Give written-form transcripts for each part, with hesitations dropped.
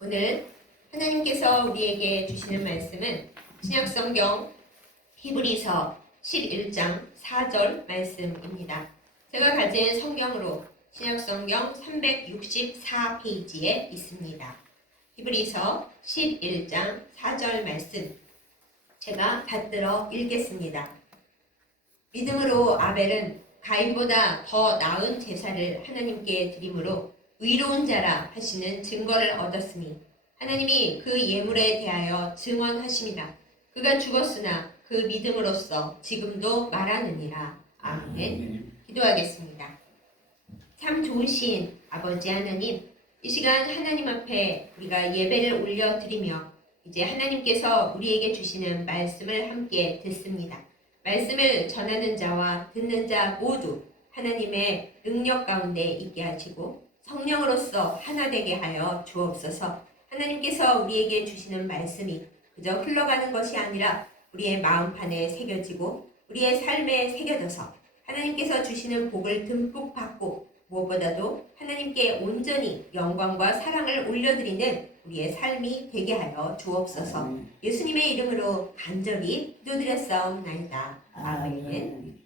오늘 하나님께서 우리에게 주시는 말씀은 신약성경 히브리서 11장 4절 말씀입니다. 제가 가진 성경으로 신약성경 364페이지에 있습니다. 히브리서 11장 4절 말씀 제가 받들어 읽겠습니다. 믿음으로 아벨은 가인보다 더 나은 제사를 하나님께 드림으로 의로운 자라 하시는 증거를 얻었으니 하나님이 그 예물에 대하여 증언하심이라. 그가 죽었으나 그 믿음으로써 지금도 말하느니라. 아멘. 기도하겠습니다. 참 좋으신 아버지 하나님, 이 시간 하나님 앞에 우리가 예배를 올려드리며 이제 하나님께서 우리에게 주시는 말씀을 함께 듣습니다. 말씀을 전하는 자와 듣는 자 모두 하나님의 능력 가운데 있게 하시고 성령으로서 하나 되게 하여 주옵소서. 하나님께서 우리에게 주시는 말씀이 그저 흘러가는 것이 아니라 우리의 마음판에 새겨지고 우리의 삶에 새겨져서 하나님께서 주시는 복을 듬뿍 받고 무엇보다도 하나님께 온전히 영광과 사랑을 올려드리는 우리의 삶이 되게 하여 주옵소서. 예수님의 이름으로 간절히 기도드렸사옵나이다. 아멘.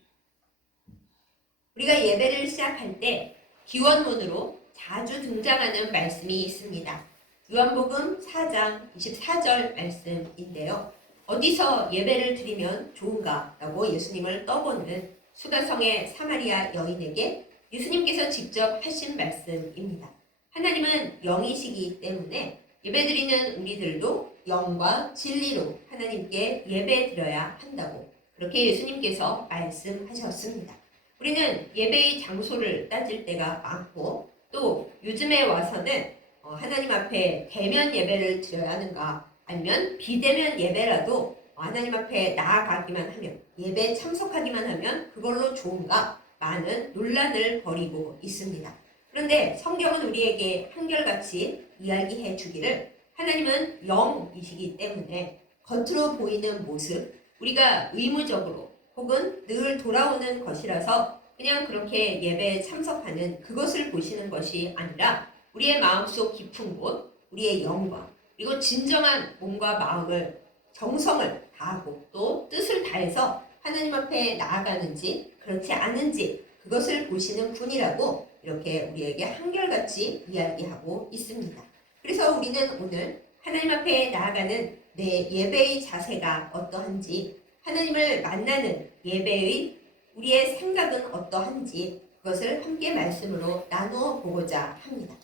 우리가 예배를 시작할 때 기원문으로 자주 등장하는 말씀이 있습니다. 요한복음 4장 24절 말씀인데요. 어디서 예배를 드리면 좋은가? 라고 예수님을 떠보는 수가성의 사마리아 여인에게 예수님께서 직접 하신 말씀입니다. 하나님은 영이시기 때문에 예배드리는 우리들도 영과 진리로 하나님께 예배드려야 한다고 그렇게 예수님께서 말씀하셨습니다. 우리는 예배의 장소를 따질 때가 많고 또 요즘에 와서는 하나님 앞에 대면 예배를 드려야 하는가 아니면 비대면 예배라도 하나님 앞에 나아가기만 하면 예배에 참석하기만 하면 그걸로 좋은가 많은 논란을 벌이고 있습니다. 그런데 성경은 우리에게 한결같이 이야기해 주기를 하나님은 영이시기 때문에 겉으로 보이는 모습 우리가 의무적으로 혹은 늘 돌아오는 것이라서 그냥 그렇게 예배에 참석하는 그것을 보시는 것이 아니라 우리의 마음속 깊은 곳, 우리의 영과 그리고 진정한 몸과 마음을 정성을 다하고 또 뜻을 다해서 하나님 앞에 나아가는지 그렇지 않은지 그것을 보시는 분이라고 이렇게 우리에게 한결같이 이야기하고 있습니다. 그래서 우리는 오늘 하나님 앞에 나아가는 내 예배의 자세가 어떠한지 하나님을 만나는 예배의 우리의 생각은 어떠한지 그것을 함께 말씀으로 나누어 보고자 합니다.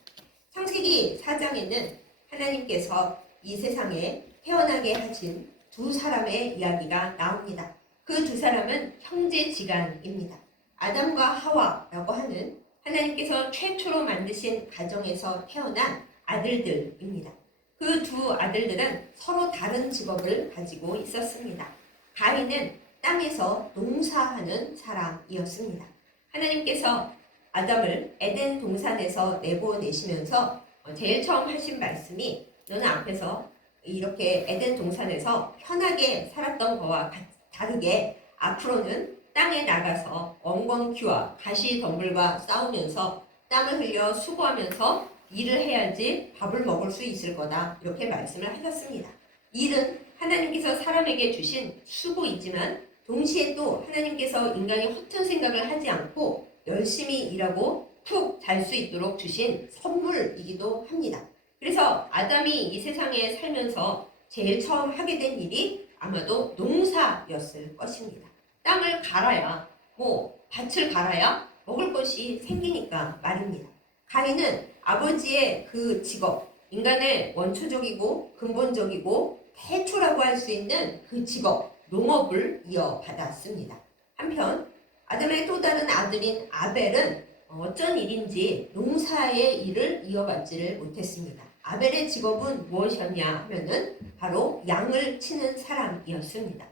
창세기 4장에는 하나님께서 이 세상에 태어나게 하신 두 사람의 이야기가 나옵니다. 그 두 사람은 형제지간입니다. 아담과 하와라고 하는 하나님께서 최초로 만드신 가정에서 태어난 아들들입니다. 그 두 아들들은 서로 다른 직업을 가지고 있었습니다. 가인은 땅에서 농사하는 사람이었습니다. 하나님께서 아담을 에덴 동산에서 내보내시면서 제일 처음 하신 말씀이 너는 앞에서 이렇게 에덴 동산에서 편하게 살았던 거와 다르게 앞으로는 땅에 나가서 엉겅퀴와 가시덤불과 싸우면서 땀을 흘려 수고하면서 일을 해야지 밥을 먹을 수 있을 거다 이렇게 말씀을 하셨습니다. 일은 하나님께서 사람에게 주신 수고이지만 동시에 또 하나님께서 인간이 허튼 생각을 하지 않고 열심히 일하고 푹 잘 수 있도록 주신 선물이기도 합니다. 그래서 아담이 이 세상에 살면서 제일 처음 하게 된 일이 아마도 농사였을 것입니다. 땅을 갈아야 밭을 갈아야 먹을 것이 생기니까 말입니다. 가인은 아버지의 그 직업, 인간의 원초적이고 근본적이고 태초라고 할 수 있는 그 직업, 농업을 이어받았습니다. 한편 아담의 또 다른 아들인 아벨은 어쩐 일인지 농사의 일을 이어받지를 못했습니다. 아벨의 직업은 무엇이었냐 하면은 바로 양을 치는 사람이었습니다.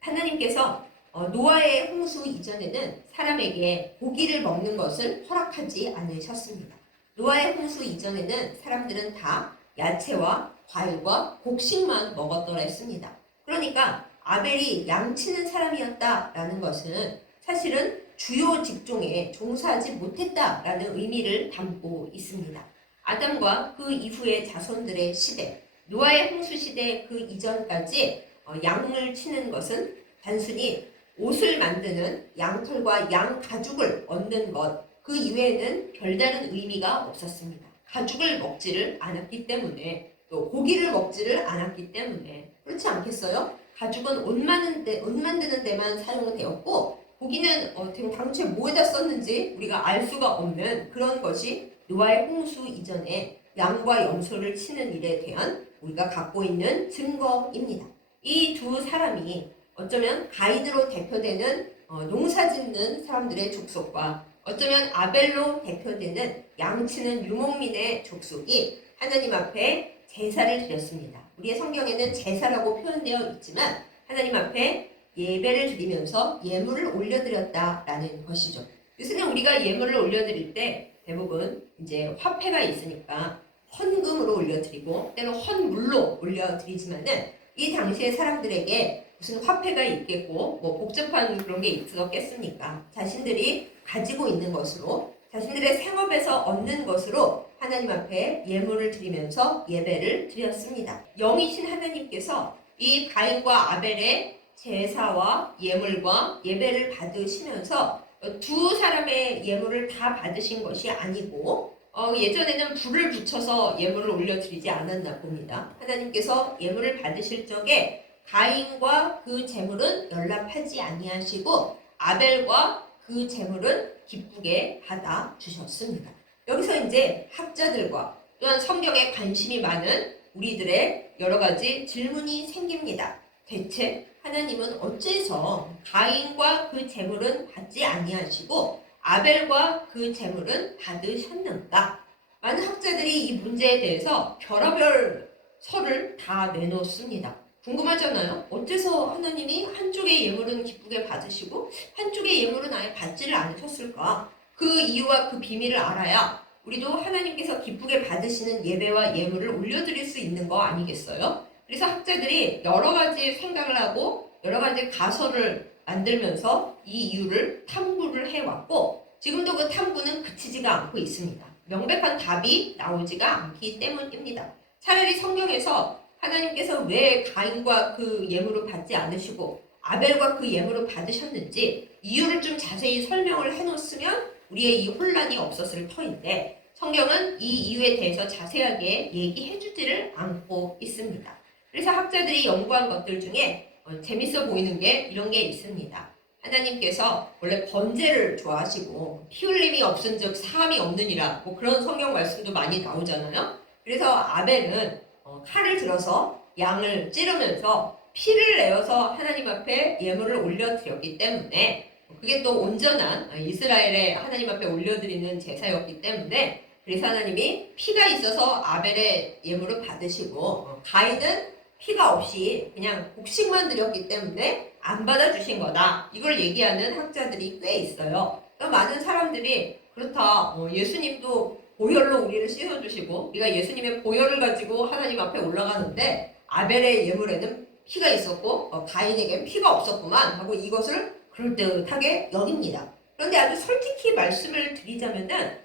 하나님께서 노아의 홍수 이전에는 사람에게 고기를 먹는 것을 허락하지 않으셨습니다. 노아의 홍수 이전에는 사람들은 다 야채와 과일과 곡식만 먹었더라 했습니다. 그러니까 아벨이 양치는 사람이었다라는 것은 사실은 주요 직종에 종사하지 못했다라는 의미를 담고 있습니다. 아담과 그 이후의 자손들의 시대, 노아의 홍수 시대 그 이전까지 양을 치는 것은 단순히 옷을 만드는 양털과 양 가죽을 얻는 것, 그 이외에는 별다른 의미가 없었습니다. 가죽을 먹지를 않았기 때문에, 또 고기를 먹지를 않았기 때문에. 그렇지 않겠어요? 가죽은 옷 만드는 데만 사용되었고, 고기는 당초에 뭐에다 썼는지 우리가 알 수가 없는 그런 것이 노아의 홍수 이전에 양과 염소를 치는 일에 대한 우리가 갖고 있는 증거입니다. 이 두 사람이 어쩌면 가인으로 대표되는 농사짓는 사람들의 족속과 어쩌면 아벨로 대표되는 양치는 유목민의 족속이 하나님 앞에 제사를 드렸습니다. 우리의 성경에는 제사라고 표현되어 있지만 하나님 앞에 예배를 드리면서 예물을 올려드렸다라는 것이죠. 그래서 우리가 예물을 올려드릴 때 대부분 이제 화폐가 있으니까 헌금으로 올려드리고 때로 헌물로 올려드리지만은 이 당시의 사람들에게 무슨 화폐가 있겠고 뭐 복잡한 그런 게 있었겠습니까? 자신들이 가지고 있는 것으로 자신들의 생업에서 얻는 것으로 하나님 앞에 예물을 드리면서 예배를 드렸습니다. 영이신 하나님께서 이 가인과 아벨의 제사와 예물과 예배를 받으시면서 두 사람의 예물을 다 받으신 것이 아니고 예전에는 불을 붙여서 예물을 올려드리지 않았나 봅니다. 하나님께서 예물을 받으실 적에 가인과 그 제물은 연락하지 아니하시고 아벨과 그 제물은 기쁘게 받아 주셨습니다. 여기서 이제 학자들과 또한 성경에 관심이 많은 우리들의 여러 가지 질문이 생깁니다. 대체 하나님은 어째서 가인과 그 제물은 받지 아니하시고 아벨과 그 제물은 받으셨는가? 많은 학자들이 이 문제에 대해서 별의별 설을 다 내놓습니다. 궁금하잖아요? 어째서 하나님이 한쪽의 예물은 기쁘게 받으시고 한쪽의 예물은 아예 받지를 않으셨을까? 그 이유와 그 비밀을 알아야 우리도 하나님께서 기쁘게 받으시는 예배와 예물을 올려드릴 수 있는 거 아니겠어요? 그래서 학자들이 여러 가지 생각을 하고 여러 가지 가설을 만들면서 이 이유를 탐구를 해왔고 지금도 그 탐구는 그치지가 않고 있습니다. 명백한 답이 나오지가 않기 때문입니다. 차라리 성경에서 하나님께서 왜 가인과 그 예물을 받지 않으시고 아벨과 그 예물을 받으셨는지 이유를 좀 자세히 설명을 해놓았으면 우리의 이 혼란이 없었을 터인데 성경은 이 이유에 대해서 자세하게 얘기해주지를 않고 있습니다. 그래서 학자들이 연구한 것들 중에 재밌어 보이는 게 이런 게 있습니다. 하나님께서 원래 번제를 좋아하시고 피 흘림이 없은즉 사함이 없느니라 뭐 그런 성경 말씀도 많이 나오잖아요. 그래서 아벨은 칼을 들어서 양을 찌르면서 피를 내어서 하나님 앞에 예물을 올려드렸기 때문에 그게 또 온전한 이스라엘의 하나님 앞에 올려드리는 제사였기 때문에 그래서 하나님이 피가 있어서 아벨의 예물을 받으시고 가인은 피가 없이 그냥 곡식만 드렸기 때문에 안 받아주신 거다. 이걸 얘기하는 학자들이 꽤 있어요. 많은 사람들이 그렇다. 예수님도 보혈로 우리를 씻어주시고 우리가 예수님의 보혈을 가지고 하나님 앞에 올라가는데 아벨의 예물에는 피가 있었고 가인에게는 피가 없었구만 하고 이것을 그럴듯하게 여깁니다. 그런데 아주 솔직히 말씀을 드리자면은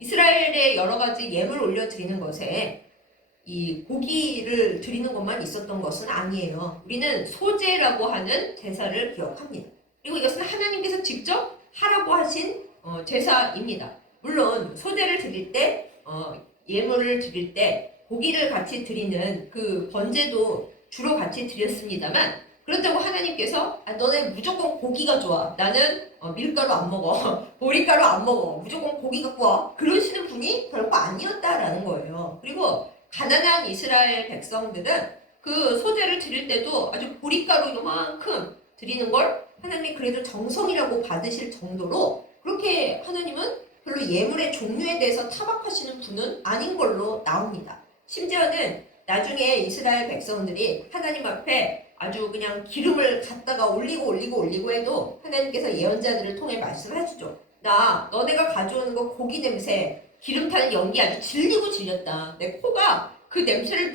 이스라엘의 여러 가지 예물 올려드리는 것에 이 고기를 드리는 것만 있었던 것은 아니에요. 우리는 소제라고 하는 제사를 기억합니다. 그리고 이것은 하나님께서 직접 하라고 하신 제사입니다. 물론 소제를 드릴 때 예물을 드릴 때 고기를 같이 드리는 그 번제도 주로 같이 드렸습니다만 그렇다고 하나님께서 너네 무조건 고기가 좋아. 나는 밀가루 안 먹어. 보리가루 안 먹어. 무조건 고기 갖고 와. 그러시는 분이 결코 아니었다라는 거예요. 그리고 가난한 이스라엘 백성들은 그 소제를 드릴 때도 아주 보리가루 요만큼 드리는 걸 하나님이 그래도 정성이라고 받으실 정도로 그렇게 하나님은 별로 예물의 종류에 대해서 타박하시는 분은 아닌 걸로 나옵니다. 심지어는 나중에 이스라엘 백성들이 하나님 앞에 아주 그냥 기름을 갖다가 올리고 해도 하나님께서 예언자들을 통해 말씀하시죠. 나 너네가 가져오는 거 고기 냄새 기름 타는 연기 아주 질렸다. 내 코가 그 냄새를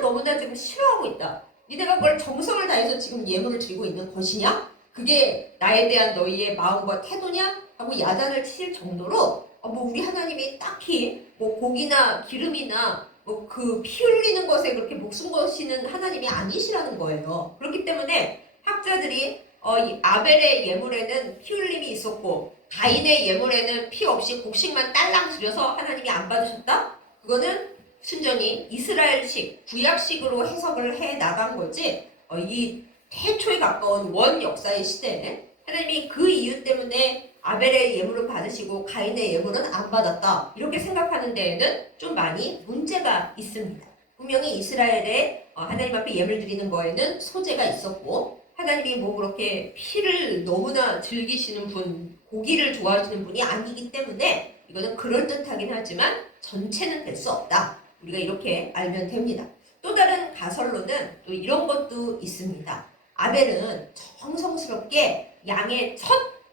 너무나 지금 싫어하고 있다. 니네가 그걸 정성을 다해서 지금 예물을 드리고 있는 것이냐? 그게 나에 대한 너희의 마음과 태도냐? 하고 야단을 치실 정도로 뭐 우리 하나님이 딱히 뭐 고기나 기름이나 뭐 그 피 흘리는 것에 그렇게 목숨 거시는 하나님이 아니시라는 거예요. 그렇기 때문에 학자들이 이 아벨의 예물에는 피 흘림이 있었고 가인의 예물에는 피 없이 곡식만 딸랑 드려서 하나님이 안 받으셨다? 그거는 순전히 이스라엘식, 구약식으로 해석을 해 나간 거지 이 태초에 가까운 원 역사의 시대에 하나님이 그 이유 때문에 아벨의 예물을 받으시고 가인의 예물은 안 받았다. 이렇게 생각하는 데에는 좀 많이 문제가 있습니다. 분명히 이스라엘의 하나님 앞에 예물 드리는 거에는 소재가 있었고 하나님이 뭐 그렇게 피를 너무나 즐기시는 분, 고기를 좋아하시는 분이 아니기 때문에 이거는 그럴듯하긴 하지만 전체는 될 수 없다. 우리가 이렇게 알면 됩니다. 또 다른 가설로는 또 이런 것도 있습니다. 아벨은 정성스럽게 양의 첫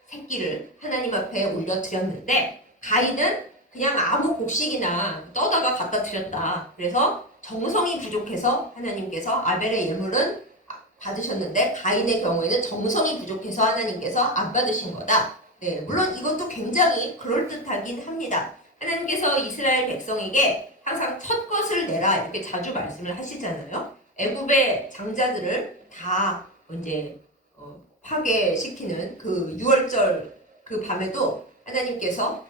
새끼를 하나님 앞에 올려드렸는데 가인은 그냥 아무 곡식이나 떠다가 갖다 드렸다. 그래서 정성이 부족해서 하나님께서 아벨의 예물은 받으셨는데 가인의 경우에는 정성이 부족해서 하나님께서 안 받으신 거다. 네, 물론 이것도 굉장히 그럴듯하긴 합니다. 하나님께서 이스라엘 백성에게 항상 첫 것을 내라 이렇게 자주 말씀을 하시잖아요. 애굽의 장자들을 다 이제 파괴시키는 그 유월절 그 밤에도 하나님께서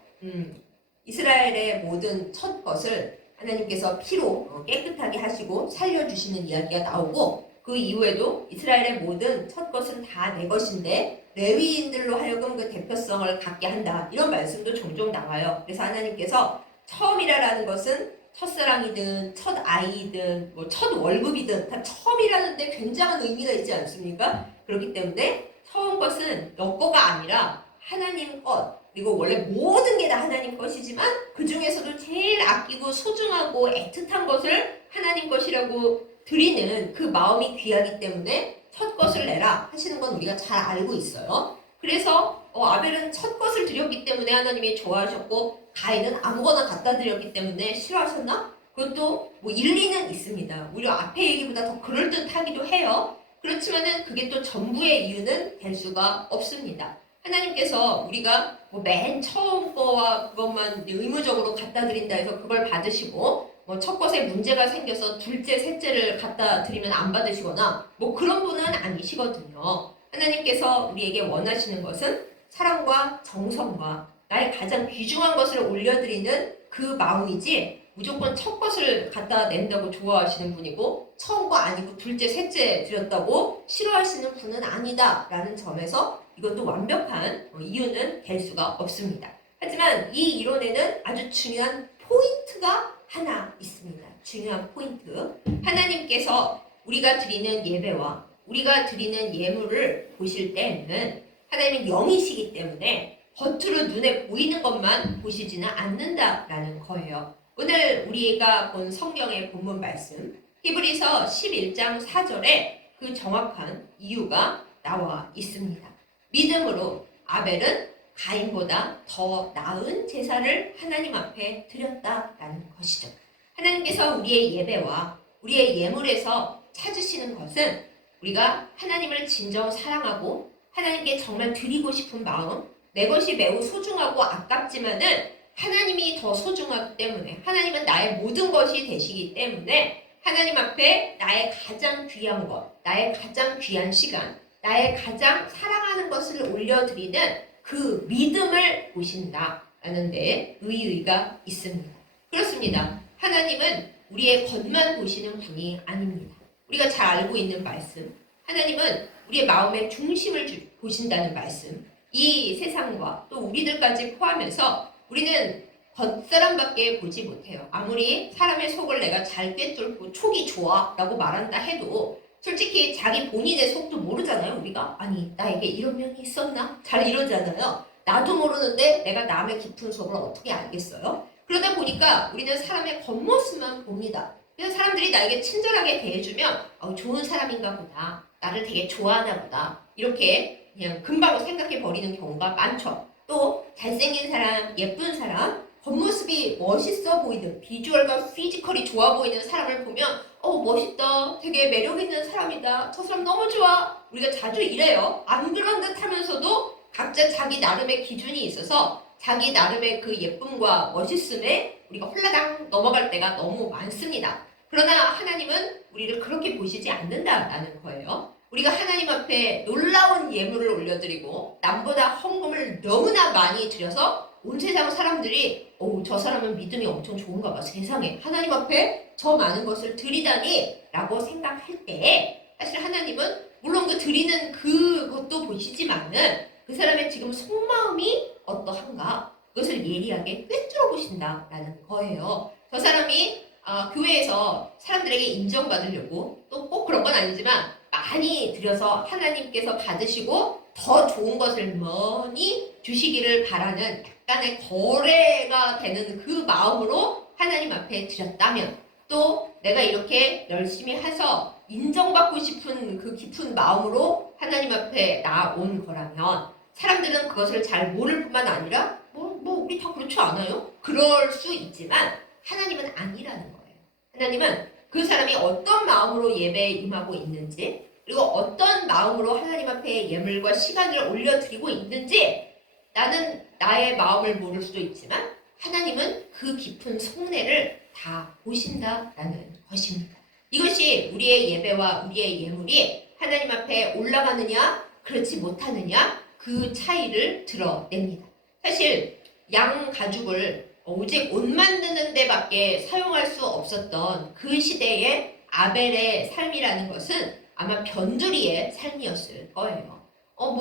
이스라엘의 모든 첫 것을 하나님께서 피로 깨끗하게 하시고 살려주시는 이야기가 나오고 그 이후에도 이스라엘의 모든 첫 것은 다 내 것인데 레위인들로 하여금 그 대표성을 갖게 한다. 이런 말씀도 종종 나와요. 그래서 하나님께서 처음이라는 것은 첫사랑이든 첫 아이든 뭐 첫 월급이든 다 처음이라는데 굉장한 의미가 있지 않습니까? 그렇기 때문에 처음 것은 너 거가 아니라 하나님 것 그리고 원래 모든 게 다 하나님 것이지만 그 중에서도 제일 아끼고 소중하고 애틋한 것을 하나님 것이라고 드리는 그 마음이 귀하기 때문에 첫 것을 내라 하시는 건 우리가 잘 알고 있어요. 그래서 아벨은 첫 것을 드렸기 때문에 하나님이 좋아하셨고 가인은 아무거나 갖다 드렸기 때문에 싫어하셨나? 그것도 뭐 일리는 있습니다. 오히려 앞에 얘기보다 더 그럴듯하기도 해요. 그렇지만은 그게 또 전부의 이유는 될 수가 없습니다. 하나님께서 우리가 뭐 맨 처음 거와 그것만 의무적으로 갖다 드린다 해서 그걸 받으시고 뭐 첫 것에 문제가 생겨서 둘째, 셋째를 갖다 드리면 안 받으시거나 뭐 그런 분은 아니시거든요. 하나님께서 우리에게 원하시는 것은 사랑과 정성과 나의 가장 귀중한 것을 올려드리는 그 마음이지 무조건 첫 것을 갖다 낸다고 좋아하시는 분이고 처음 거 아니고 둘째, 셋째 드렸다고 싫어하시는 분은 아니다라는 점에서 이것도 완벽한 이유는 될 수가 없습니다. 하지만 이 이론에는 아주 중요한 포인트가 하나 있습니다. 중요한 포인트. 하나님께서 우리가 드리는 예배와 우리가 드리는 예물을 보실 때는 하나님은 영이시기 때문에 겉으로 눈에 보이는 것만 보시지는 않는다라는 거예요. 오늘 우리가 본 성경의 본문 말씀 히브리서 11장 4절에 그 정확한 이유가 나와 있습니다. 믿음으로 아벨은 가인보다 더 나은 제사를 하나님 앞에 드렸다라는 것이죠. 하나님께서 우리의 예배와 우리의 예물에서 찾으시는 것은 우리가 하나님을 진정 사랑하고 하나님께 정말 드리고 싶은 마음, 내 것이 매우 소중하고 아깝지만은 하나님이 더 소중하기 때문에 하나님은 나의 모든 것이 되시기 때문에 하나님 앞에 나의 가장 귀한 것, 나의 가장 귀한 시간, 나의 가장 사랑하는 것을 올려드리는 그 믿음을 보신다라는 데 의의가 있습니다. 그렇습니다. 하나님은 우리의 겉만 보시는 분이 아닙니다. 우리가 잘 알고 있는 말씀, 하나님은 우리의 마음의 중심을 보신다는 말씀, 이 세상과 또 우리들까지 포함해서 우리는 겉사람밖에 보지 못해요. 아무리 사람의 속을 내가 잘 꿰뚫고 촉이 좋아 라고 말한다 해도 솔직히 자기 본인의 속도 모르잖아요. 우리가 아니 나에게 이런 면이 있었나? 잘 이러잖아요. 나도 모르는데 내가 남의 깊은 속을 어떻게 알겠어요? 그러다 보니까 우리는 사람의 겉모습만 봅니다. 그래서 사람들이 나에게 친절하게 대해주면 좋은 사람인가 보다. 나를 되게 좋아하나 보다. 이렇게 그냥 금방 생각해 버리는 경우가 많죠. 또 잘생긴 사람, 예쁜 사람, 겉모습이 멋있어 보이는 비주얼과 피지컬이 좋아 보이는 사람을 보면 멋있다. 되게 매력 있는 사람이다. 저 사람 너무 좋아. 우리가 자주 이래요. 안 그런 듯 하면서도 각자 자기 나름의 기준이 있어서 자기 나름의 그 예쁨과 멋있음에 우리가 홀라당 넘어갈 때가 너무 많습니다. 그러나 하나님은 우리를 그렇게 보시지 않는다라는 거예요. 우리가 하나님 앞에 놀라운 예물을 올려드리고 남보다 헌금을 너무나 많이 드려서 온 세상 사람들이 저 사람은 믿음이 엄청 좋은가 봐. 세상에 하나님 앞에 저 많은 것을 드리다니 라고 생각할 때 사실 하나님은 물론 그 드리는 그것도 보시지만은 그 사람의 지금 속마음이 어떠한가 그것을 예리하게 꿰뚫어 보신다라는 거예요. 저 사람이 교회에서 사람들에게 인정받으려고 또 꼭 그런 건 아니지만 많이 드려서 하나님께서 받으시고 더 좋은 것을 많이 주시기를 바라는 약간의 거래가 되는 그 마음으로 하나님 앞에 드렸다면 또 내가 이렇게 열심히 해서 인정받고 싶은 그 깊은 마음으로 하나님 앞에 나온 거라면 사람들은 그것을 잘 모를 뿐만 아니라 우리 다 그렇지 않아요? 그럴 수 있지만 하나님은 아니라는 거예요. 하나님은 그 사람이 어떤 마음으로 예배에 임하고 있는지 그리고 어떤 마음으로 하나님 앞에 예물과 시간을 올려드리고 있는지 나는 나의 마음을 모를 수도 있지만 하나님은 그 깊은 속내를 다 보신다라는 것입니다. 이것이 우리의 예배와 우리의 예물이 하나님 앞에 올라가느냐 그렇지 못하느냐 그 차이를 드러냅니다. 사실 양 가죽을 오직 옷 만드는 데밖에 사용할 수 없었던 그 시대의 아벨의 삶이라는 것은 아마 변두리의 삶이었을 거예요.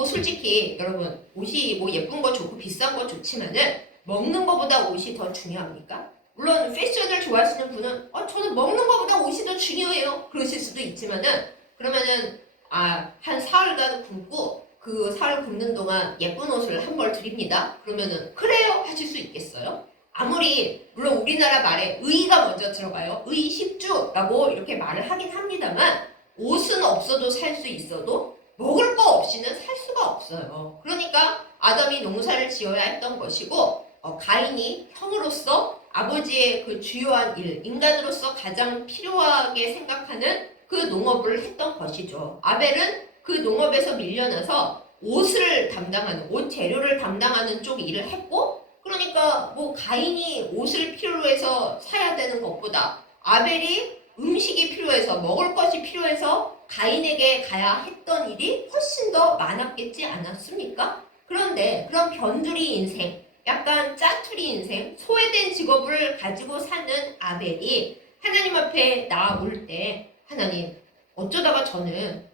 솔직히 여러분 옷이 예쁜 거 좋고 비싼 거 좋지만은 먹는 거보다 옷이 더 중요합니까? 물론 패션을 좋아하시는 분은 저는 먹는 거보다 옷이 더 중요해요. 그러실 수도 있지만은 그러면은 한 사흘간 굶고 그 사흘 굶는 동안 예쁜 옷을 한 벌 드립니다. 그러면은 그래요 하실 수 있겠어요? 아무리 물론 우리나라 말에 의가 먼저 들어가요. 의식주라고 이렇게 말을 하긴 합니다만 옷은 없어도 살 수 있어도 먹을 거 없이는 살 수가 없어요. 그러니까 아담이 농사를 지어야 했던 것이고 가인이 형으로서 아버지의 그 주요한 일, 인간으로서 가장 필요하게 생각하는 그 농업을 했던 것이죠. 아벨은 그 농업에서 밀려나서 옷을 담당하는, 옷 재료를 담당하는 쪽 일을 했고 그러니까 가인이 옷을 필요로 해서 사야 되는 것보다 아벨이 음식이 필요해서 먹을 것이 필요해서 가인에게 가야 했던 일이 훨씬 더 많았겠지 않았습니까? 그런데 그런 변두리 인생, 약간 짜투리 인생, 소외된 직업을 가지고 사는 아벨이 하나님 앞에 나올 때 하나님 어쩌다가 저는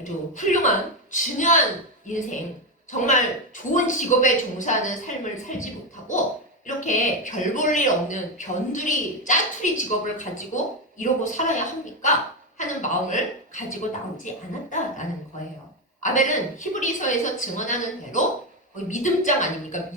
아주 훌륭한 중요한 인생 정말 좋은 직업에 종사하는 삶을 살지 못하고 이렇게 별 볼 일 없는 변두리 짜투리 직업을 가지고 이러고 살아야 합니까? 하는 마음을 가지고 나오지 않았다라는 거예요. 아벨은 히브리서에서 증언하는 대로 믿음장 아닙니까?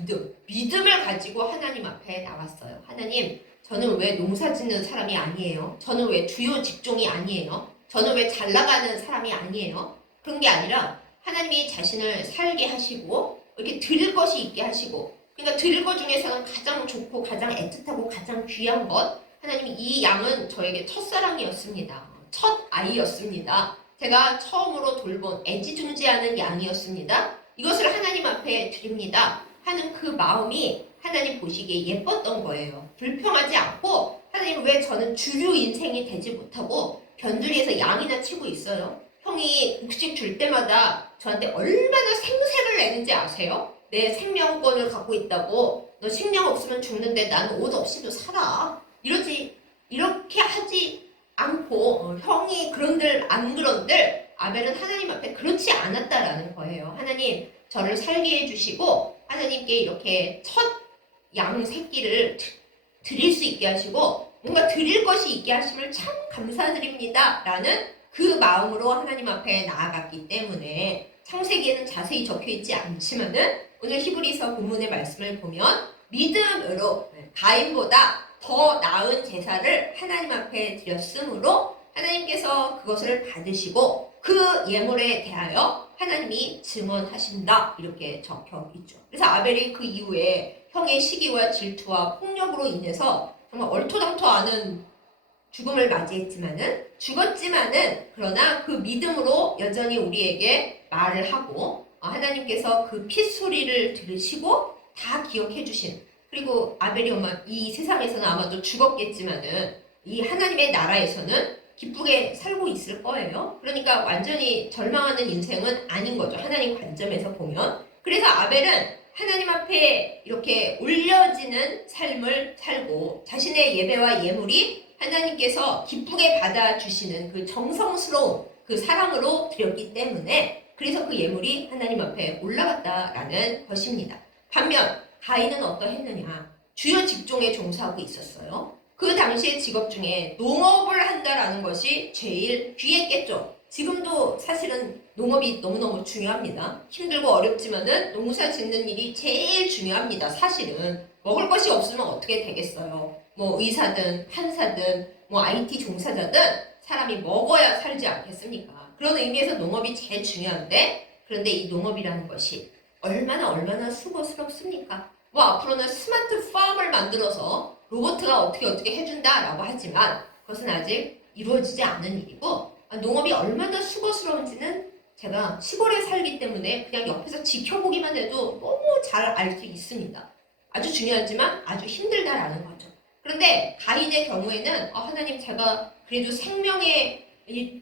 믿음을 가지고 하나님 앞에 나왔어요. 하나님, 저는 왜 농사 짓는 사람이 아니에요? 저는 왜 주요 직종이 아니에요? 저는 왜 잘 나가는 사람이 아니에요? 그런 게 아니라 하나님이 자신을 살게 하시고 이렇게 드릴 것이 있게 하시고 그러니까 드릴 것 중에서는 가장 좋고 가장 애틋하고 가장 귀한 것 하나님이 이 양은 저에게 첫사랑이었습니다. 첫 아이였습니다. 제가 처음으로 돌본 애지중지하는 양이었습니다. 이것을 하나님 앞에 드립니다. 하는 그 마음이 하나님 보시기에 예뻤던 거예요. 불평하지 않고 하나님 왜 저는 주류 인생이 되지 못하고 변두리에서 양이나 치고 있어요? 형이 곡식 줄 때마다 저한테 얼마나 생색을 내는지 아세요? 내 생명권을 갖고 있다고 너 식량 없으면 죽는데 나는 옷 없이도 살아. 이렇게 하지 않고 형이 그런들 안 그런들 아벨은 하나님 앞에 그렇지 않았다라는 거예요. 하나님 저를 살게 해주시고 하나님께 이렇게 첫 양 새끼를 드릴 수 있게 하시고 뭔가 드릴 것이 있게 하심을 참 감사드립니다. 라는 그 마음으로 하나님 앞에 나아갔기 때문에 창세기에는 자세히 적혀있지 않지만은 오늘 히브리서 본문의 말씀을 보면 믿음으로 가인보다 더 나은 제사를 하나님 앞에 드렸으므로 하나님께서 그것을 받으시고 그 예물에 대하여 하나님이 증언하신다 이렇게 적혀 있죠. 그래서 아벨이 그 이후에 형의 시기와 질투와 폭력으로 인해서 정말 얼토당토 않은 죽음을 맞이했지만은 죽었지만은 그러나 그 믿음으로 여전히 우리에게 말을 하고 하나님께서 그 핏소리를 들으시고 다 기억해 주신, 그리고 아벨이 이 세상에서는 아마도 죽었겠지만은 이 하나님의 나라에서는 기쁘게 살고 있을 거예요. 그러니까 완전히 절망하는 인생은 아닌 거죠. 하나님 관점에서 보면. 그래서 아벨은 하나님 앞에 이렇게 올려지는 삶을 살고 자신의 예배와 예물이 하나님께서 기쁘게 받아주시는 그 정성스러운 그 사랑으로 드렸기 때문에 그래서 그 예물이 하나님 앞에 올라갔다라는 것입니다. 반면 가인은 어떠했느냐? 주요 직종에 종사하고 있었어요. 그 당시의 직업 중에 농업을 한다라는 것이 제일 귀했겠죠. 지금도 사실은 농업이 너무너무 중요합니다. 힘들고 어렵지만은 농사 짓는 일이 제일 중요합니다. 사실은 먹을 것이 없으면 어떻게 되겠어요. 뭐 의사든 판사든 뭐 IT 종사자든 사람이 먹어야 살지 않겠습니까? 그런 의미에서 농업이 제일 중요한데 그런데 이 농업이라는 것이 얼마나 수고스럽습니까? 뭐 앞으로는 스마트 팜을 만들어서 로봇가 어떻게 해준다라고 하지만 그것은 아직 이루어지지 않은 일이고 농업이 얼마나 수고스러운지는 제가 시골에 살기 때문에 그냥 옆에서 지켜보기만 해도 너무 잘 알 수 있습니다. 아주 중요하지만 아주 힘들다라는 거죠. 그런데 가인의 경우에는 하나님 제가 그래도 생명에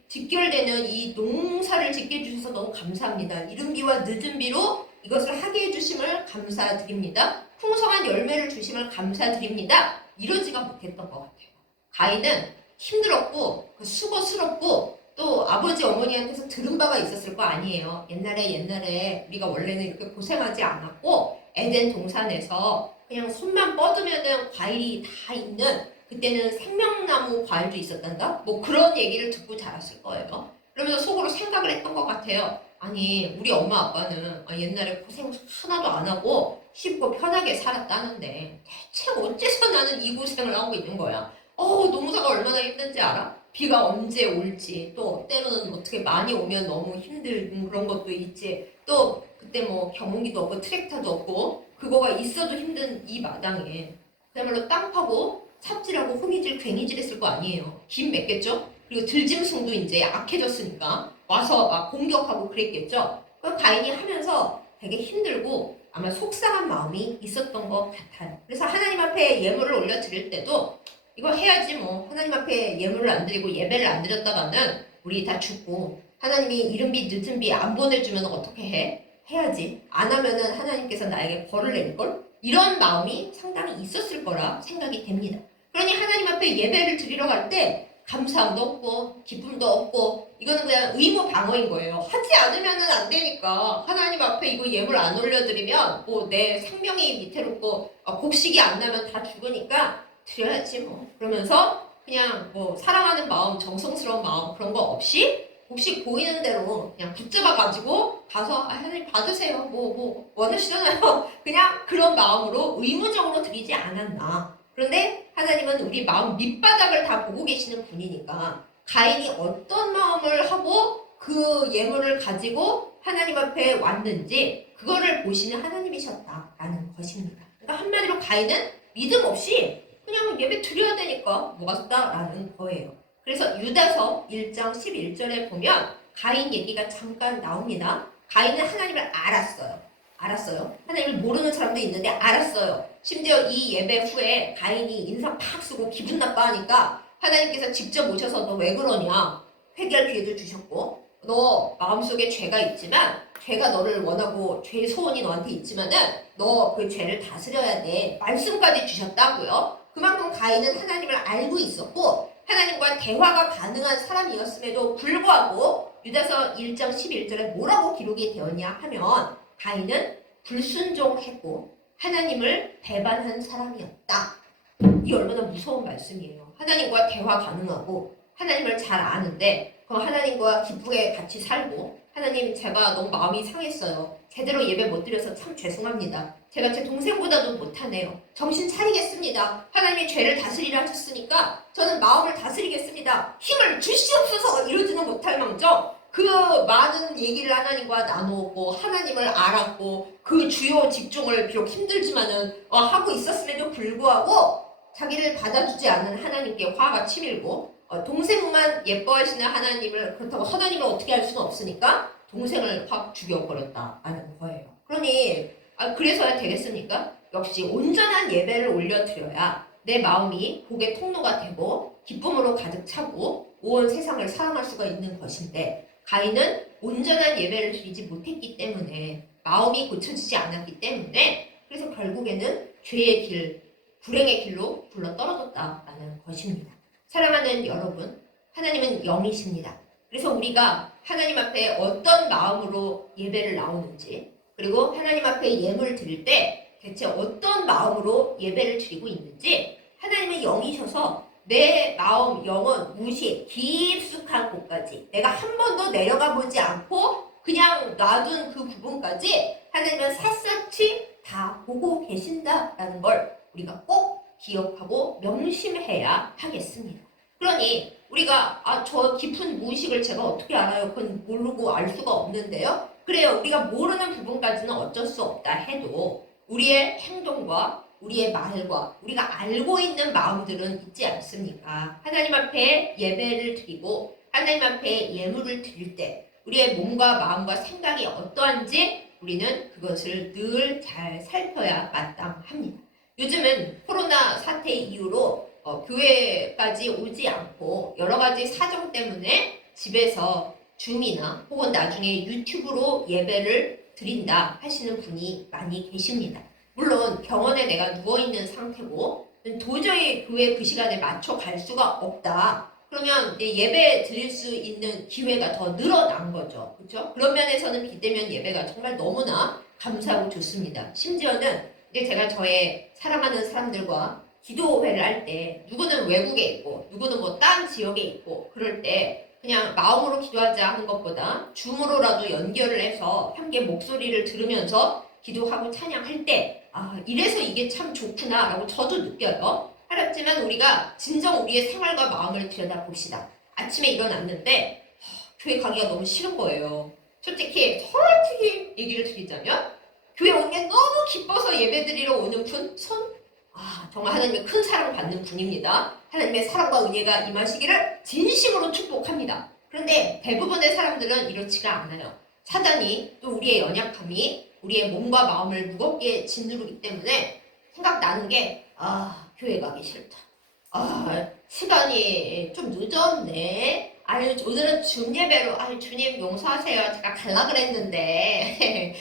직결되는 이 농사를 짓게 해주셔서 너무 감사합니다. 이른 비와 늦은 비로 이것을 하게 해주심을 감사드립니다. 풍성한 열매를 주심을 감사드립니다. 이러지가 못했던 것 같아요. 가인은 힘들었고 수고스럽고 또 아버지 어머니한테서 들은 바가 있었을 거 아니에요. 옛날에 우리가 원래는 이렇게 고생하지 않았고 에덴 동산에서 그냥 손만 뻗으면은 과일이 다 있는 그때는 생명나무 과일도 있었단다? 뭐 그런 얘기를 듣고 자랐을 거예요. 그러면서 속으로 생각을 했던 것 같아요. 아니 우리 엄마 아빠는 옛날에 고생 하나도 안 하고 쉽고 편하게 살았다는데 대체 어째서 나는 이 고생을 하고 있는 거야. 농사가 얼마나 힘든지 알아? 비가 언제 올지 또 때로는 어떻게 많이 오면 너무 힘든 그런 것도 있지. 또 그때 뭐 경운기도 없고 트랙터도 없고 그거가 있어도 힘든 이 마당에 그야말로 땅 파고 삽질하고 호미질 괭이질 했을 거 아니에요. 김 맺겠죠? 그리고 들짐승도 이제 약해졌으니까 와서 막 공격하고 그랬겠죠. 그 가인이 하면서 되게 힘들고 아마 속상한 마음이 있었던 것 같아요. 그래서 하나님 앞에 예물을 올려 드릴 때도 이거 해야지 뭐 하나님 앞에 예물을 안 드리고 예배를 안 드렸다가는 우리 다 죽고 하나님이 이른 비 늦은 비 안 보내주면 어떻게 해? 해야지. 안 하면은 하나님께서 나에게 벌을 내릴걸? 이런 마음이 상당히 있었을 거라 생각이 됩니다. 그러니 하나님 앞에 예배를 드리러 갈 때 감사함도 없고 기쁨도 없고 이거는 그냥 의무 방어인 거예요. 하지 않으면 안 되니까 하나님 앞에 이거 예물 안 올려드리면 뭐 내 생명이 위태롭고 곡식이 안 나면 다 죽으니까 드려야지 뭐. 그러면서 그냥 뭐 사랑하는 마음, 정성스러운 마음 그런 거 없이 곡식 보이는 대로 그냥 붙잡아가지고 가서 하나님 받으세요. 뭐 원하시잖아요. 그냥 그런 마음으로 의무적으로 드리지 않았나. 그런데 하나님은 우리 마음 밑바닥을 다 보고 계시는 분이니까 가인이 어떤 마음을 하고 그 예물을 가지고 하나님 앞에 왔는지 그거를 보시는 하나님이셨다라는 것입니다. 그러니까 한마디로 가인은 믿음 없이 그냥 예배 드려야 되니까 왔다라는 거예요. 그래서 유다서 1장 11절에 보면 가인 얘기가 잠깐 나옵니다. 가인은 하나님을 알았어요. 하나님을 모르는 사람도 있는데 알았어요. 심지어 이 예배 후에 가인이 인상 팍 쓰고 기분 나빠하니까 하나님께서 직접 오셔서 너 왜 그러냐 회개할 기회도 주셨고 너 마음속에 죄가 있지만 죄가 너를 원하고 죄의 소원이 너한테 있지만은 너 그 죄를 다스려야 돼 말씀까지 주셨다고요. 그만큼 가인은 하나님을 알고 있었고 하나님과 대화가 가능한 사람이었음에도 불구하고 유다서 1장 11절에 뭐라고 기록이 되었냐 하면 가인은 불순종했고 하나님을 배반한 사람이었다. 이 얼마나 무서운 말씀이에요. 하나님과 대화 가능하고 하나님을 잘 아는데 그 하나님과 기쁘게 같이 살고 하나님 제가 너무 마음이 상했어요. 제대로 예배 못 드려서 참 죄송합니다. 제가 제 동생보다도 못하네요. 정신 차리겠습니다. 하나님이 죄를 다스리라 하셨으니까 저는 마음을 다스리겠습니다. 힘을 주시옵소서 이러지는 못할 망정 그 많은 얘기를 하나님과 나누었고 하나님을 알았고 그 주요 직종을 비록 힘들지만은 하고 있었음에도 불구하고 자기를 받아주지 않는 하나님께 화가 치밀고 동생만 예뻐하시는 하나님을 그렇다고 하나님을 어떻게 할 수는 없으니까 동생을 확 죽여버렸다라는 거예요. 그러니 그래서야 되겠습니까? 역시 온전한 예배를 올려드려야 내 마음이 복의 통로가 되고 기쁨으로 가득 차고 온 세상을 사랑할 수가 있는 것인데 가인은 온전한 예배를 드리지 못했기 때문에 마음이 고쳐지지 않았기 때문에 그래서 결국에는 죄의 길, 불행의 길로 굴러 떨어졌다라는 것입니다. 사랑하는 여러분, 하나님은 영이십니다. 그래서 우리가 하나님 앞에 어떤 마음으로 예배를 나오는지 그리고 하나님 앞에 예물을 드릴 때 대체 어떤 마음으로 예배를 드리고 있는지 하나님은 영이셔서 내 마음, 영혼, 무시, 깊숙한 곳까지 내가 한 번도 내려가 보지 않고 그냥 놔둔 그 부분까지 하나님은 샅샅이 다 보고 계신다라는 걸 우리가 꼭 기억하고 명심해야 하겠습니다. 그러니 우리가 저 깊은 무의식을 제가 어떻게 알아요? 그건 모르고 알 수가 없는데요. 그래요. 우리가 모르는 부분까지는 어쩔 수 없다 해도 우리의 행동과 우리의 말과 우리가 알고 있는 마음들은 있지 않습니까? 하나님 앞에 예배를 드리고 하나님 앞에 예물을 드릴 때 우리의 몸과 마음과 생각이 어떠한지 우리는 그것을 늘 잘 살펴야 마땅합니다. 요즘은 코로나 사태 이후로 교회까지 오지 않고 여러 가지 사정 때문에 집에서 줌이나 혹은 나중에 유튜브로 예배를 드린다 하시는 분이 많이 계십니다. 물론 병원에 내가 누워있는 상태고 도저히 교회 그 시간에 맞춰 갈 수가 없다. 그러면 예배 드릴 수 있는 기회가 더 늘어난 거죠. 그렇죠? 그런 면에서는 비대면 예배가 정말 너무나 감사하고 좋습니다. 심지어는 제가 저의 사랑하는 사람들과 기도회를 할 때 누구는 외국에 있고 누구는 뭐 딴 지역에 있고 그럴 때 그냥 마음으로 기도하자 하는 것보다 줌으로라도 연결을 해서 함께 목소리를 들으면서 기도하고 찬양할 때 이래서 이게 참 좋구나 라고 저도 느껴요. 하지만 우리가 진정 우리의 생활과 마음을 들여다봅시다. 아침에 일어났는데 교회 가기가 너무 싫은 거예요. 솔직히 얘기를 드리자면 교회 오는 게 너무 기뻐서 예배드리러 오는 분 손? 정말 하나님의 큰 사랑을 받는 분입니다. 하나님의 사랑과 은혜가 임하시기를 진심으로 축복합니다. 그런데 대부분의 사람들은 이렇지가 않아요. 사단이 또 우리의 연약함이 우리의 몸과 마음을 무겁게 짓누르기 때문에 생각나는 게 교회 가기 싫다. 시간이 좀 늦었네. 오늘은 줌 예배로 주님 용서하세요. 제가 갈라 그랬는데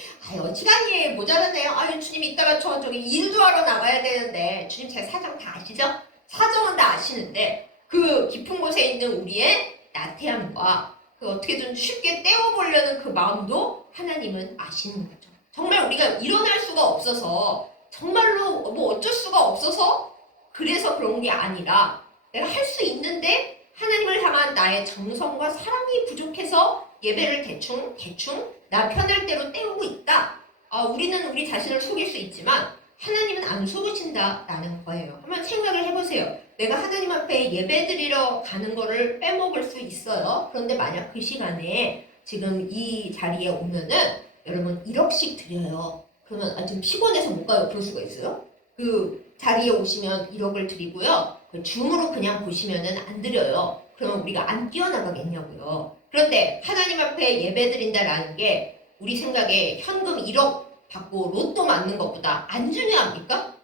시간이 모자라네요. 주님 이따가 저기 일도 하러 나가야 되는데 주님 제 사정 다 아시죠? 사정은 다 아시는데 그 깊은 곳에 있는 우리의 나태함과 그 어떻게든 쉽게 떼어보려는 그 마음도 하나님은 아시는 거죠. 정말 우리가 일어날 수가 없어서 정말로 뭐 어쩔 수가 없어서 그래서 그런 게 아니라 내가 할 수 있는데 하나님을 향한 나의 정성과 사랑이 부족해서 예배를 대충 나 편할 대로 때우고 있다. 우리는 우리 자신을 속일 수 있지만 하나님은 안 속으신다라는 거예요. 한번 생각을 해보세요. 내가 하나님 앞에 예배 드리러 가는 거를 빼먹을 수 있어요. 그런데 만약 그 시간에 지금 이 자리에 오면은 여러분 1억씩 드려요. 그러면 지금 피곤해서 못 가요. 그럴 수가 있어요? 그 자리에 오시면 1억을 드리고요. 그 줌으로 그냥 보시면은 안 드려요. 그러면 우리가 안 뛰어나가겠냐고요. 그런데 하나님 앞에 예배 드린다라는 게 우리 생각에 현금 1억 받고 로또 맞는 것보다 안 중요합니까?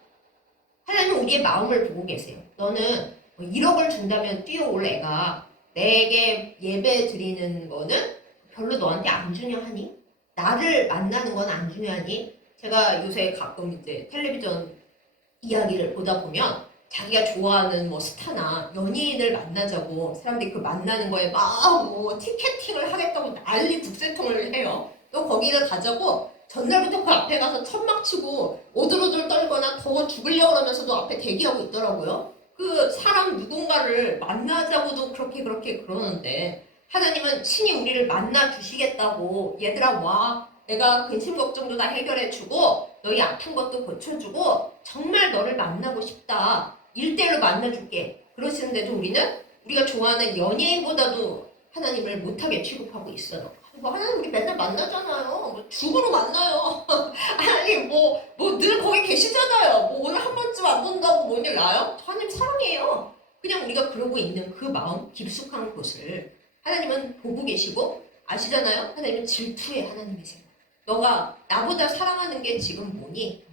하나님은 우리의 마음을 보고 계세요. 너는 1억을 준다면 뛰어올 애가 내게 예배 드리는 거는 별로 너한테 안 중요하니? 나를 만나는 건 안 중요하니? 제가 요새 가끔 이제 텔레비전 이야기를 보다 보면 자기가 좋아하는 뭐 스타나 연예인을 만나자고 사람들이 그 만나는 거에 막 뭐 티켓팅을 하겠다고 난리 북새통을 해요. 또 거기를 가자고 전날부터 그 앞에 가서 천막 치고 오들오들 떨거나 더워 죽으려고 그러면서도 앞에 대기하고 있더라고요. 그 사람 누군가를 만나자고도 그렇게 그러는데 하나님은 친히 우리를 만나 주시겠다고 얘들아 와 내가 근심 걱정도 다 해결해주고 너희 아픈 것도 고쳐주고 정말 너를 만나고 싶다. 1대1로 만나줄게. 그러시는데도 우리는 우리가 좋아하는 연예인보다도 하나님을 못하게 취급하고 있어요. 하나님 우리 맨날 만나잖아요. 뭐 죽으러 만나요. 하나님 뭐 늘 거기 계시잖아요. 뭐 오늘 한 번쯤 안 본다고 뭔 일 나요? 하나님 사랑해요. 그냥 우리가 그러고 있는 그 마음 깊숙한 곳을 하나님은 보고 계시고 아시잖아요. 하나님은 질투의 하나님이세요. 너가 나보다 사랑하는 게 지금 뭐니?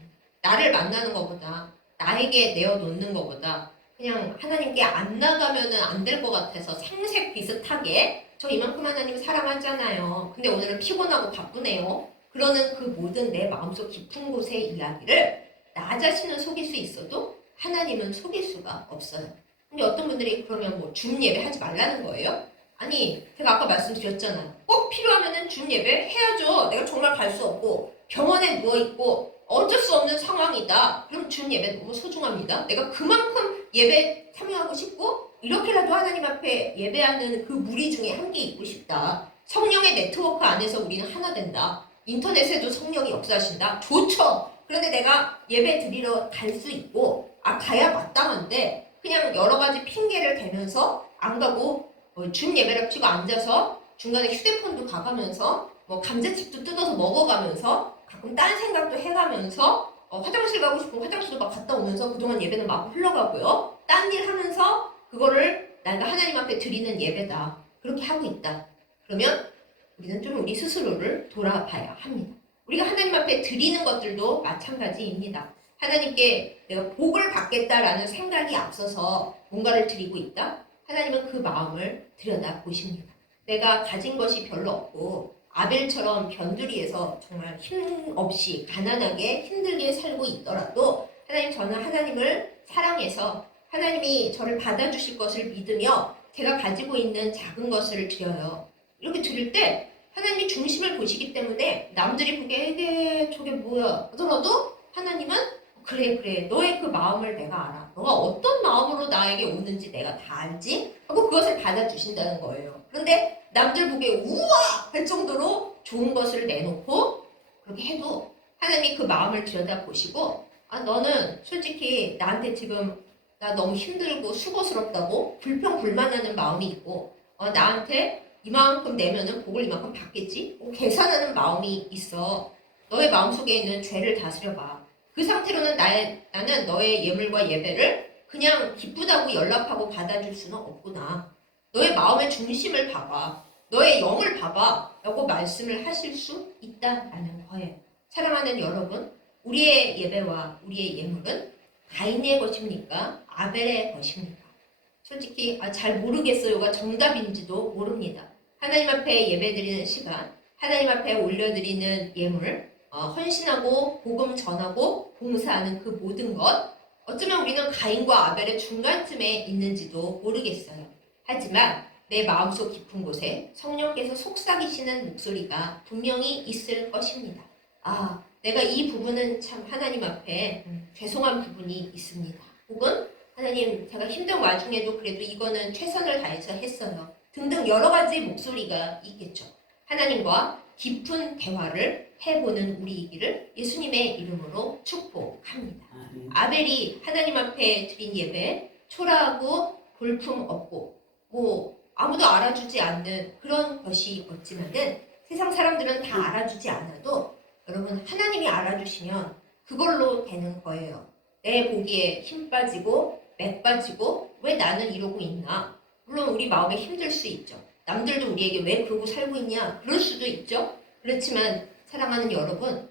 나를 만나는 것보다, 나에게 내어놓는 것보다 그냥 하나님께 안 나가면은 안 될 것 같아서 생색 비슷하게 저 이만큼 하나님 사랑하잖아요. 근데 오늘은 피곤하고 바쁘네요. 그러는 그 모든 내 마음속 깊은 곳의 이야기를 나 자신은 속일 수 있어도 하나님은 속일 수가 없어요. 근데 어떤 분들이 그러면 뭐 줌 예배 하지 말라는 거예요? 아니, 제가 아까 말씀드렸잖아요. 꼭 필요하면은 줌 예배 해야죠. 내가 정말 갈 수 없고 병원에 누워있고 어쩔 수 없는 상황이다. 그럼 줌 예배 너무 소중합니다. 내가 그만큼 예배 참여하고 싶고 이렇게라도 하나님 앞에 예배하는 그 무리 중에 함께 있고 싶다. 성령의 네트워크 안에서 우리는 하나 된다. 인터넷에도 성령이 역사하신다. 좋죠. 그런데 내가 예배 드리러 갈 수 있고 가야 마땅한데 그냥 여러 가지 핑계를 대면서 안 가고 줌 예배를 치고 앉아서 중간에 휴대폰도 가가면서 감자칩도 뜯어서 먹어가면서 가끔 딴 생각도 해가면서 화장실 가고 싶으면 화장실도 막 갔다 오면서 그동안 예배는 막 흘러가고요. 딴 일 하면서 그거를 내가 하나님 앞에 드리는 예배다. 그렇게 하고 있다. 그러면 우리는 좀 우리 스스로를 돌아봐야 합니다. 우리가 하나님 앞에 드리는 것들도 마찬가지입니다. 하나님께 내가 복을 받겠다라는 생각이 앞서서 뭔가를 드리고 있다? 하나님은 그 마음을 들여다보십니다. 내가 가진 것이 별로 없고 아벨처럼 변두리에서 정말 힘없이 가난하게 힘들게 살고 있더라도 하나님, 저는 하나님을 사랑해서 하나님이 저를 받아주실 것을 믿으며 제가 가지고 있는 작은 것을 드려요. 이렇게 드릴 때 하나님이 중심을 보시기 때문에 남들이 보기에 이게 저게 뭐야 하더라도 하나님은 그래 너의 그 마음을 내가 알아. 너가 어떤 마음으로 나에게 오는지 내가 다 알지? 하고 그것을 받아주신다는 거예요. 그런데 남들 보기에 우와 할 정도로 좋은 것을 내놓고 그렇게 해도 하나님이 그 마음을 들여다보시고 너는 솔직히 나한테 지금 나 너무 힘들고 수고스럽다고 불평불만하는 마음이 있고 나한테 이만큼 내면은 복을 이만큼 받겠지? 계산하는 마음이 있어. 너의 마음속에 있는 죄를 다스려봐. 그 상태로는 나는 너의 예물과 예배를 그냥 기쁘다고 연락하고 받아줄 수는 없구나. 너의 마음의 중심을 봐봐. 너의 영을 봐봐. 라고 말씀을 하실 수 있다라는 거예요. 사랑하는 여러분, 우리의 예배와 우리의 예물은 가인의 것입니까? 아벨의 것입니까? 솔직히 잘 모르겠어요가 정답인지도 모릅니다. 하나님 앞에 예배드리는 시간, 하나님 앞에 올려드리는 예물, 헌신하고 복음 전하고 봉사하는 그 모든 것, 어쩌면 우리는 가인과 아벨의 중간쯤에 있는지도 모르겠어요. 하지만 내 마음속 깊은 곳에 성령께서 속삭이시는 목소리가 분명히 있을 것입니다. 내가 이 부분은 참 하나님 앞에 죄송한 부분이 있습니다. 혹은 하나님, 제가 힘든 와중에도 그래도 이거는 최선을 다해서 했어요. 등등 여러 가지 목소리가 있겠죠. 하나님과 깊은 대화를 해보는 우리이기를 예수님의 이름으로 축복합니다. 아벨이 하나님 앞에 드린 예배, 초라하고 볼품 없고 아무도 알아주지 않는 그런 것이 없지만은 세상 사람들은 다 알아주지 않아도 여러분, 하나님이 알아주시면 그걸로 되는 거예요. 내 보기에 힘 빠지고 맥 빠지고 왜 나는 이러고 있나? 물론 우리 마음에 힘들 수 있죠. 남들도 우리에게 왜 그러고 살고 있냐? 그럴 수도 있죠. 그렇지만 사랑하는 여러분,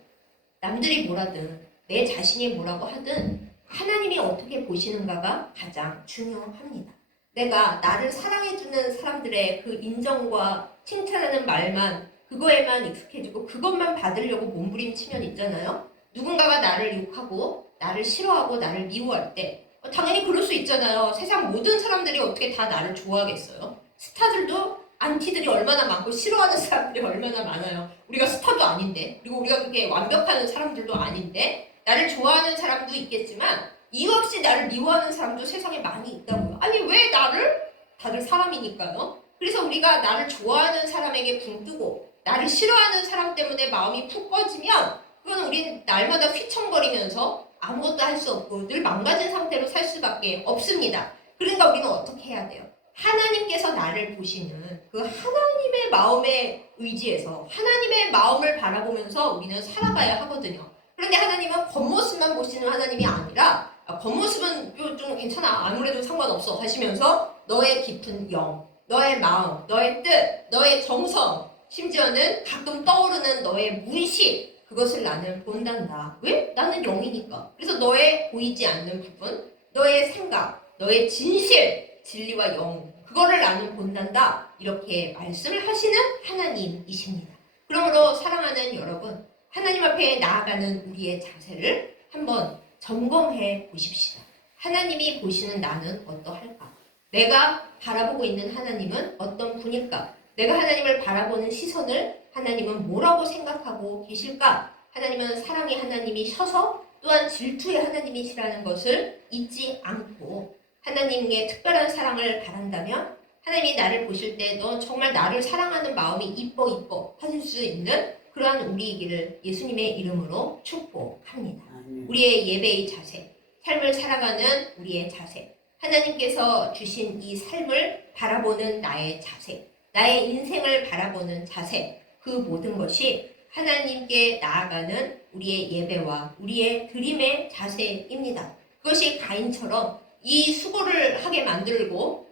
남들이 뭐라든 내 자신이 뭐라고 하든 하나님이 어떻게 보시는가가 가장 중요합니다. 내가 나를 사랑해주는 사람들의 그 인정과 칭찬하는 말만 그거에만 익숙해지고 그것만 받으려고 몸부림치면 있잖아요. 누군가가 나를 욕하고 나를 싫어하고 나를 미워할 때 당연히 그럴 수 있잖아요. 세상 모든 사람들이 어떻게 다 나를 좋아하겠어요? 스타들도 안티들이 얼마나 많고 싫어하는 사람들이 얼마나 많아요. 우리가 스타도 아닌데, 그리고 우리가 그렇게 완벽한 사람들도 아닌데 나를 좋아하는 사람도 있겠지만 이유 없이 나를 미워하는 사람도 세상에 많이 있다고요. 아니 왜 나를? 다들 사람이니까요. 그래서 우리가 나를 좋아하는 사람에게 붕 뜨고 나를 싫어하는 사람 때문에 마음이 푹 꺼지면 그건 우린 날마다 휘청거리면서 아무것도 할 수 없고 늘 망가진 상태로 살 수밖에 없습니다. 그러니까 우리는 어떻게 해야 돼요? 하나님께서 나를 보시는 그 하나님의 마음에 의지해서 하나님의 마음을 바라보면서 우리는 살아가야 하거든요. 그런데 하나님은 겉모습만 보시는 하나님이 아니라 겉모습은 좀 괜찮아 아무래도 상관없어 하시면서 너의 깊은 영, 너의 마음, 너의 뜻, 너의 정성 심지어는 가끔 떠오르는 너의 무의식, 그것을 나는 본단다. 왜? 나는 영이니까. 그래서 너의 보이지 않는 부분, 너의 생각, 너의 진실, 진리와 영, 그거를 나는 본단다. 이렇게 말씀을 하시는 하나님이십니다. 그러므로 사랑하는 여러분, 하나님 앞에 나아가는 우리의 자세를 한번 점검해 보십시다. 하나님이 보시는 나는 어떠할까? 내가 바라보고 있는 하나님은 어떤 분일까? 내가 하나님을 바라보는 시선을 하나님은 뭐라고 생각하고 계실까? 하나님은 사랑의 하나님이셔서 또한 질투의 하나님이시라는 것을 잊지 않고 하나님의 특별한 사랑을 바란다면 하나님이 나를 보실 때 너 정말 나를 사랑하는 마음이 이뻐 하실 수 있는 그러한 우리이기를 예수님의 이름으로 축복합니다. 우리의 예배의 자세, 삶을 살아가는 우리의 자세, 하나님께서 주신 이 삶을 바라보는 나의 자세, 나의 인생을 바라보는 자세, 그 모든 것이 하나님께 나아가는 우리의 예배와 우리의 드림의 자세입니다. 그것이 가인처럼 이 수고를 하게 만들고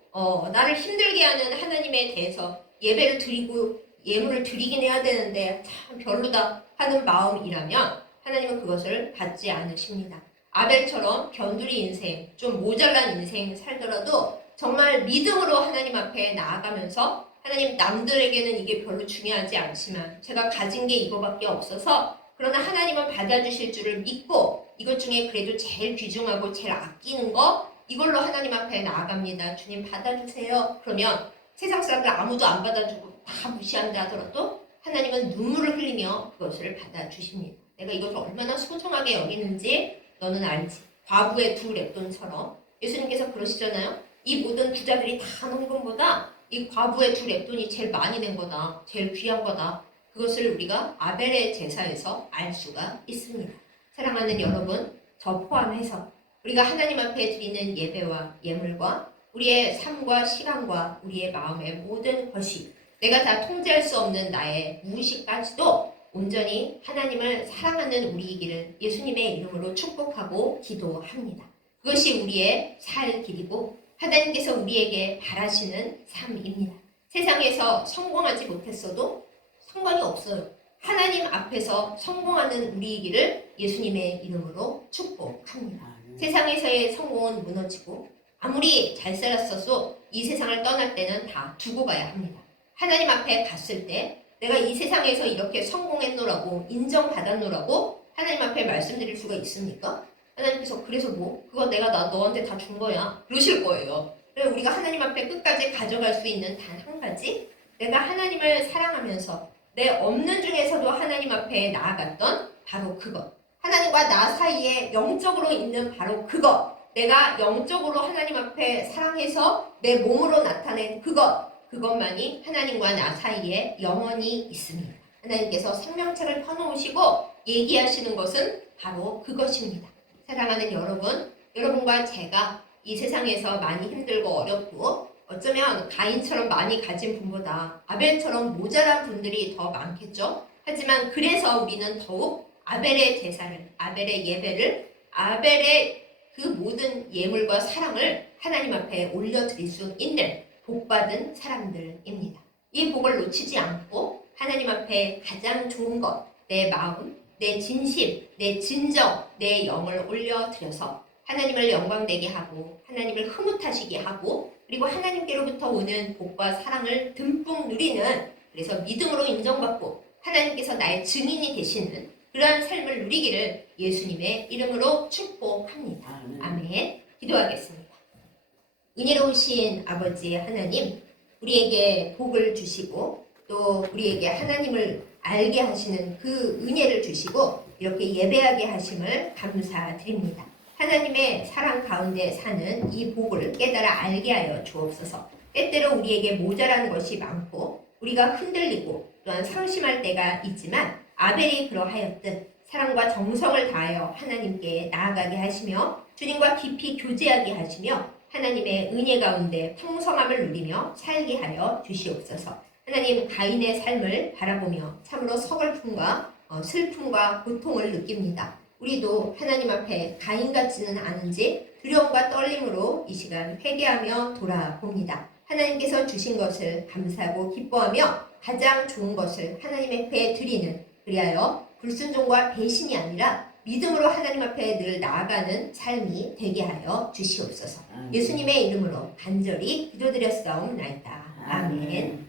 나를 힘들게 하는 하나님에 대해서 예배를 드리고 예물을 드리긴 해야 되는데 참 별로다 하는 마음이라면 하나님은 그것을 받지 않으십니다. 아벨처럼 변두리 인생, 좀 모자란 인생 살더라도 정말 믿음으로 하나님 앞에 나아가면서 하나님, 남들에게는 이게 별로 중요하지 않지만 제가 가진 게 이거밖에 없어서 그러나 하나님은 받아주실 줄을 믿고 이것 중에 그래도 제일 귀중하고 제일 아끼는 거 이걸로 하나님 앞에 나아갑니다. 주님 받아주세요. 그러면 세상 사람들 아무도 안 받아주고 다 무시한다 하더라도 하나님은 눈물을 흘리며 그것을 받아주십니다. 내가 이것을 얼마나 소중하게 여기는지 너는 알지. 과부의 두 렙돈처럼 예수님께서 그러시잖아요. 이 모든 부자들이 다 놓은 것보다 이 과부의 두 렙돈이 제일 많이 낸 거다. 제일 귀한 거다. 그것을 우리가 아벨의 제사에서 알 수가 있습니다. 사랑하는 여러분, 저 포함해서 우리가 하나님 앞에 드리는 예배와 예물과 우리의 삶과 시간과 우리의 마음의 모든 것이 내가 다 통제할 수 없는 나의 무의식까지도 온전히 하나님을 사랑하는 우리이기를 예수님의 이름으로 축복하고 기도합니다. 그것이 우리의 살 길이고 하나님께서 우리에게 바라시는 삶입니다. 세상에서 성공하지 못했어도 상관이 없어요. 하나님 앞에서 성공하는 우리이기를 예수님의 이름으로 축복합니다. 세상에서의 성공은 무너지고 아무리 잘 살았어도 이 세상을 떠날 때는 다 두고 가야 합니다. 하나님 앞에 갔을 때 내가 이 세상에서 이렇게 성공했노라고 인정받았노라고 하나님 앞에 말씀드릴 수가 있습니까? 하나님께서 그래서 뭐 그거 내가 너한테 다 준 거야 그러실 거예요. 그래서 우리가 하나님 앞에 끝까지 가져갈 수 있는 단 한 가지, 내가 하나님을 사랑하면서 내 없는 중에서도 하나님 앞에 나아갔던 바로 그것, 하나님과 나 사이에 영적으로 있는 바로 그것, 내가 영적으로 하나님 앞에 사랑해서 내 몸으로 나타낸 그것만이 하나님과 나 사이에 영원히 있습니다. 하나님께서 생명책을 펴놓으시고 얘기하시는 것은 바로 그것입니다. 사랑하는 여러분, 여러분과 제가 이 세상에서 많이 힘들고 어렵고 어쩌면 가인처럼 많이 가진 분보다 아벨처럼 모자란 분들이 더 많겠죠. 하지만 그래서 우리는 더욱 아벨의 제사를, 아벨의 예배를, 아벨의 그 모든 예물과 사랑을 하나님 앞에 올려드릴 수 있는 복받은 사람들입니다. 이 복을 놓치지 않고 하나님 앞에 가장 좋은 것, 내 마음, 내 진심, 내 진정, 내 영을 올려드려서 하나님을 영광되게 하고 하나님을 흐뭇하시게 하고 그리고 하나님께로부터 오는 복과 사랑을 듬뿍 누리는, 그래서 믿음으로 인정받고 하나님께서 나의 증인이 되시는 그러한 삶을 누리기를 예수님의 이름으로 축복합니다. 아멘. 기도하겠습니다. 은혜로우신 아버지 하나님, 우리에게 복을 주시고 또 우리에게 하나님을 알게 하시는 그 은혜를 주시고 이렇게 예배하게 하심을 감사드립니다. 하나님의 사랑 가운데 사는 이 복을 깨달아 알게 하여 주옵소서. 때때로 우리에게 모자라는 것이 많고 우리가 흔들리고 또한 상심할 때가 있지만 아벨이 그러하였듯 사랑과 정성을 다하여 하나님께 나아가게 하시며 주님과 깊이 교제하게 하시며 하나님의 은혜 가운데 풍성함을 누리며 살게 하여 주시옵소서. 하나님, 가인의 삶을 바라보며 참으로 서글픔과 슬픔과 고통을 느낍니다. 우리도 하나님 앞에 가인 같지는 않은지 두려움과 떨림으로 이 시간 회개하며 돌아봅니다. 하나님께서 주신 것을 감사하고 기뻐하며 가장 좋은 것을 하나님 앞에 드리는, 그리하여 불순종과 배신이 아니라 믿음으로 하나님 앞에 늘 나아가는 삶이 되게 하여 주시옵소서. 예수님의 이름으로 간절히 기도드렸사옵나이다. 아멘.